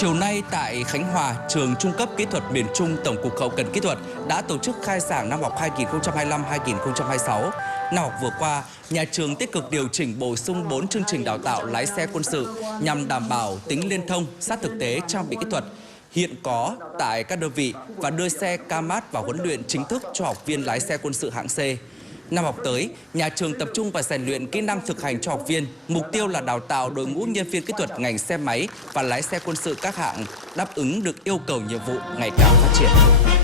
Chiều nay tại Khánh Hòa, trường Trung cấp Kỹ thuật miền Trung Tổng cục Hậu cần Kỹ thuật đã tổ chức khai giảng năm học 2025-2026. Năm học vừa qua, nhà trường tích cực điều chỉnh bổ sung 4 chương trình đào tạo lái xe quân sự nhằm đảm bảo tính liên thông, sát thực tế trang bị kỹ thuật hiện có tại các đơn vị và đưa xe CAMAT vào huấn luyện chính thức cho học viên lái xe quân sự hạng C. Năm học tới, nhà trường tập trung vào rèn luyện kỹ năng thực hành cho học viên, mục tiêu là đào tạo đội ngũ nhân viên kỹ thuật ngành xe máy và lái xe quân sự các hạng đáp ứng được yêu cầu nhiệm vụ ngày càng phát triển.